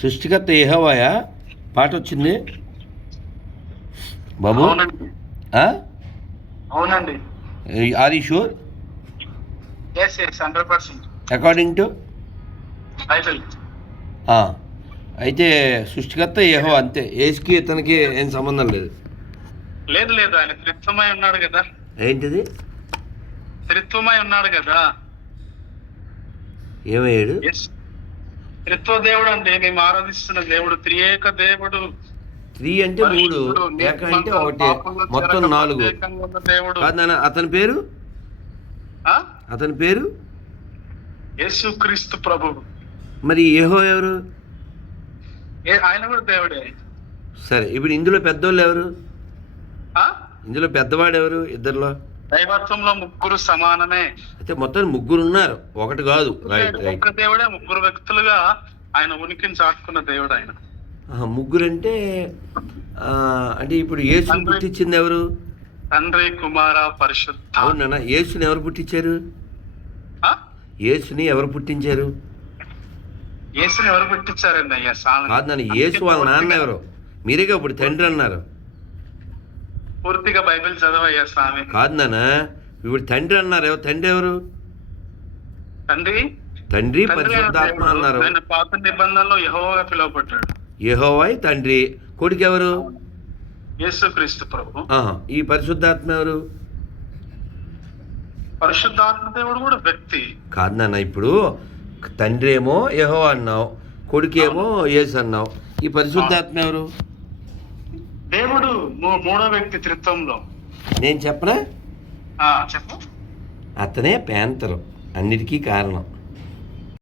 సృష్టికర్త యెహోవాయా పాట వచ్చింది బాబు? అవునండి. అవునండి. Are you sure? yes 100% according to Bible. అయితే సృష్టికర్త యెహోవా అంతే. యేసుకి ఇతనికి ఏం సంబంధం లేదు. లేదు లేదు, ఆయన త్రిత్వమై ఉన్నాడు కదా. ఏంటిది? త్రిత్వమై ఉన్నాడు కదా. ఏమయ్యాడు? yes త్రిత్వ దేవుడు అండి, మేము ఆరాధిస్తున్న దేవుడు త్రియేక దేవుడు. 3 అంటే 3, ఏక అంటే 1, మొత్తం 4 దేవుడు. కాదు నాన్న. అతని పేరు? ఆ? అతని పేరు యేసుక్రీస్తు ప్రభువు. మరి యెహోవా ఎవరు? ఆయన కూడా దేవుడే. సరే, ఇప్పుడు ఇందులో పెద్దోళ్ళు ఎవరు? ఆ? ఇందులో పెద్దవాడు ఎవరు ఇద్దరిలో? దైవత్వంలో ముగ్గురు సమానమే. అయితే మొత్తం 3 ఉన్నారు, ఒకటి కాదు. Right right. ఒక్క దేవుడే ముగ్గురు వ్యక్తులుగా ఆయన ఉనికిని చాటుకున్న దేవుడు ఆయన. 3 అంటే అంటే ఇప్పుడు యేసుని పుట్టించింది ఎవరు? తండ్రి కుమార పరిశుద్ధ. అవునా? యేసుని ఎవరు పుట్టించారు? ఆ? యేసుని ఎవరు పుట్టించారు? యేసుని ఎవరు పుట్టించారండి అయ్యా స్వామి? కాదు నాన్న, యేసు వాళ్ళ నాన్న ఎవరు? మీరేగా ఇప్పుడు తండ్రి అన్నారు. పూర్తిగా బైబిల్ చదవయ్యా స్వామి. కాదు నాన్న, ఇప్పుడు తండ్రి అన్నారు. తండ్రి ఎవరు? తండ్రి తండ్రి పరిశుద్ధాత్మ అన్నారు. ఆయన పాత నిబంధనలో యెహోవాగా పిలువబడ్డాడు. యెహోవా తండ్రి. కొడుకు ఎవరు? యేసుక్రీస్తు ప్రభు. ఈ పరిశుద్ధాత్మ ఎవరు? పరిశుద్ధాత్మ దేవుడు కూడా వ్యక్తి. కాదు నాన్న, ఇప్పుడు తండ్రి ఏమో యెహోవా అన్నావు, కొడుకేమో యేసు అన్నావు. ఈ పరిశుద్ధాత్మ ఎవరు? దేవుడు మూడో వ్యక్తి త్రిత్వంలో. నేను చెప్పనా? చెప్పు. అతనే ప్యాంతరు అన్నిటికీ కారణం.